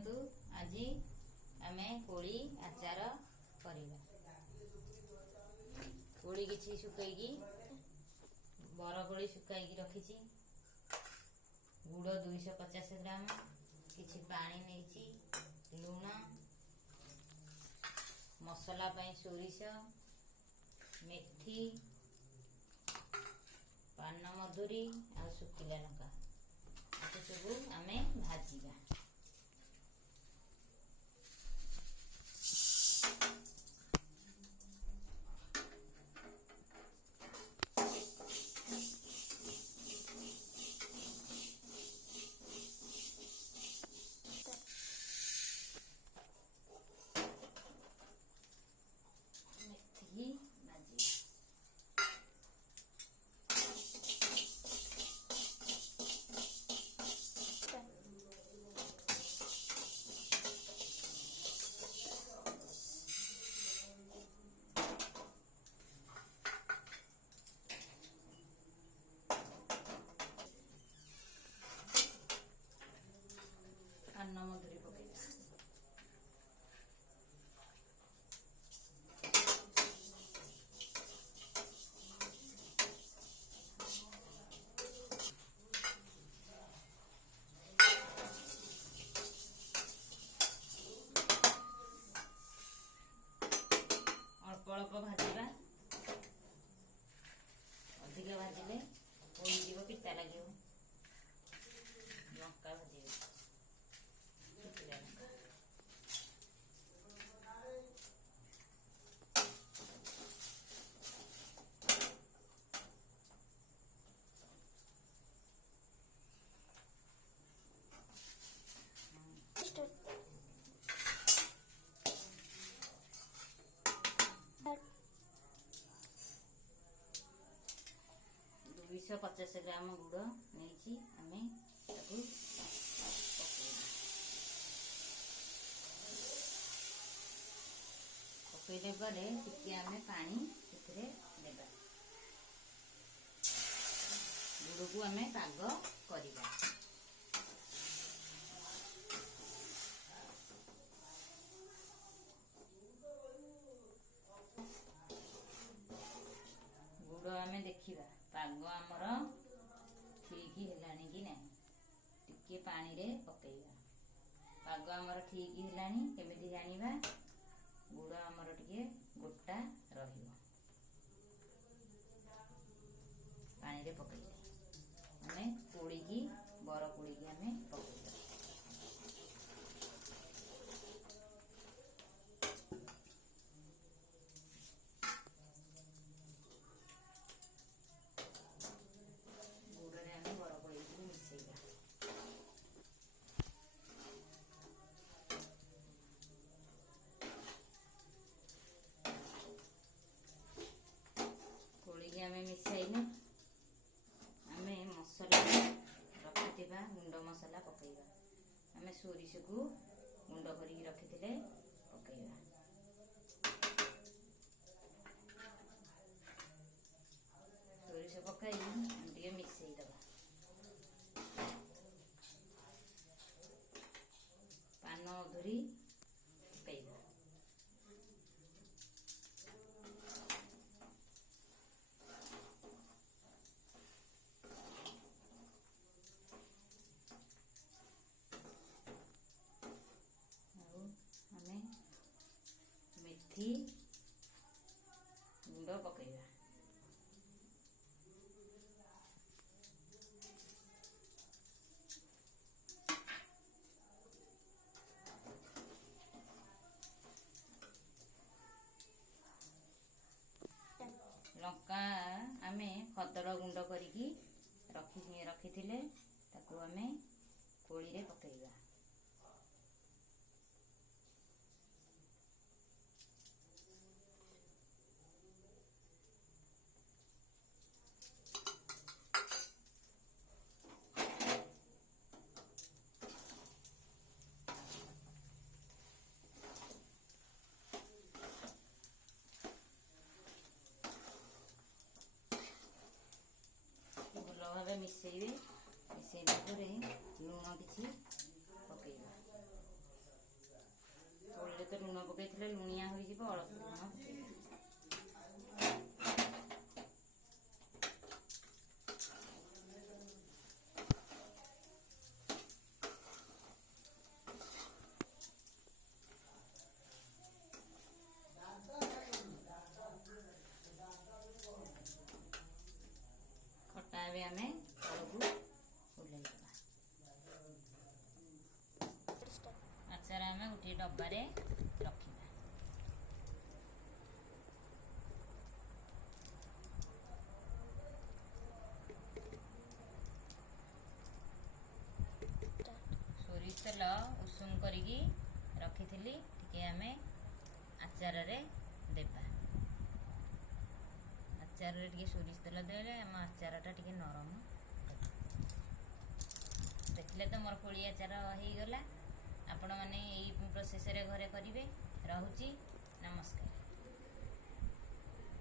ଦେଖନ୍ତୁ ଆଜି ଆମେ କୋଳି ଆଚାର କରିବା। କୋଳି କିଛି ଶୁଖେଇକି ବରକୋଳି ଶୁଖାଇକି ରଖିଛି। ଗୁଡ଼ 250 ଗ୍ରାମ, କିଛି ପାଣି ନେଇଛି, ଲୁଣ, ମସଲା ପାଇଁ ସୋରିଷ, ମେଥି, ପାନ ମଧୁରୀ ଆଉ ଶୁଖିଲା ଲଙ୍କା, ତାକୁ ସବୁ ଆମେ ଭାଜିବା। ପାନ ମଧୁରୀ ପକେଇବା। ଅଳ୍ପ ଅଳ୍ପ ଭାଜିବା, ଅଧିକ ଭାଜିଲେ ପୋଡ଼ିଯିବ, ପିତା ଲାଗିବ। ଲଙ୍କା ଭାଜିବା, ଶୁଖିଲା ଲଙ୍କା, ଦୁଇଶହ 50 ଗ୍ରାମ ଗୁଡ଼ ନେଇଛି, ଆମେ ତାକୁ ପକେଇଲା ପରେ ଟିକେ ଆମେ ପାଣି ସେଥିରେ ଦେବା। ଗୁଡ଼କୁ ଆମେ ପାଗ କରିବା। ଗୁଡ଼ ଆମେ ଦେଖିବା ପାଗ ଆମର ଠିକ ହେଲାଣି କି ନାହିଁ, ଟିକେ ପାଣିରେ ପକେଇବା। ପାଗ ଆମର ଠିକ ହେଲାଣି, କେମିତି ଜାଣିବା? ଗୁଡ଼ ଆମର ଟିକେ ଗୋଟା ରହିବ। ପାଣିରେ ପକେଇଲେ ଆମେ କୋଳିକି, ବର କୋଳିକି ଆମେ ପକେଇବା। ଗୁଡ଼ରେ ଆମେ ବର କୋଳିକି ମିଶେଇବା। କୋଳିକି ଆମେ ମିଶାଇଲେ ଆମେ ମସଲା ରଖିଥିବା ଗୁଣ୍ଡ ମସଲା ପକେଇବା। ଆମେ ସୋରିଷକୁ ଗୁଣ୍ଡ କରିକି ରଖିଥିଲେ ପକେଇବା। ସୋରିଷ ପକାଇ ଟିକେ ମିଶେଇ ଦେବା। ପାନ ମଧୁରୀ ପକେଇବା। ଆଉ ଆମେ ମେଥି ଗୁଣ୍ଡ ପକେଇବା। ଲଙ୍କା ଆମେ ଖଦଡ଼ ଗୁଣ୍ଡ କରିକି ରଖିଥିଲେ, ତାକୁ ଆମେ କୋଳିରେ ପକେଇବା। ଭଲ ଭାବେ ମିଶେଇବେ। ମିଶେଇଲା ପରେ ଲୁଣ କିଛି ପକେଇବା। ଲୁଣ ପକେଇଥିଲେ ଲୁଣିଆ ହୋଇଯିବ, ଅଳ୍ପ ଲୁଣ ପକେଇବେ। ଖଟା ଏବେ ଆମେ ତଳକୁ ଓହ୍ଲେଇଦେବା। ଆଚାର ଆମେ ଗୋଟିଏ ଡବାରେ ରଖିବା। ସୋରିଷ ତେଲ ଉଷୁମ କରିକି ରଖିଥିଲି, ଟିକେ ଆମେ ଆଚାରରେ ଦେବା। ଆଚାରରେ ଟିକେ ସୋରିଷ ତେଲ ଦେଲେ ଆମ ଆଚାରଟା ଟିକେ ନରମ ହେବ। ଦେଖିଲେ ତ ମୋର କୋଳି ଆଚାର ହେଇଗଲା। ଆପଣମାନେ ଏଇ ପ୍ରୋସେସରେ ଘରେ କରିବେ। ରହୁଛି, ନମସ୍କାର।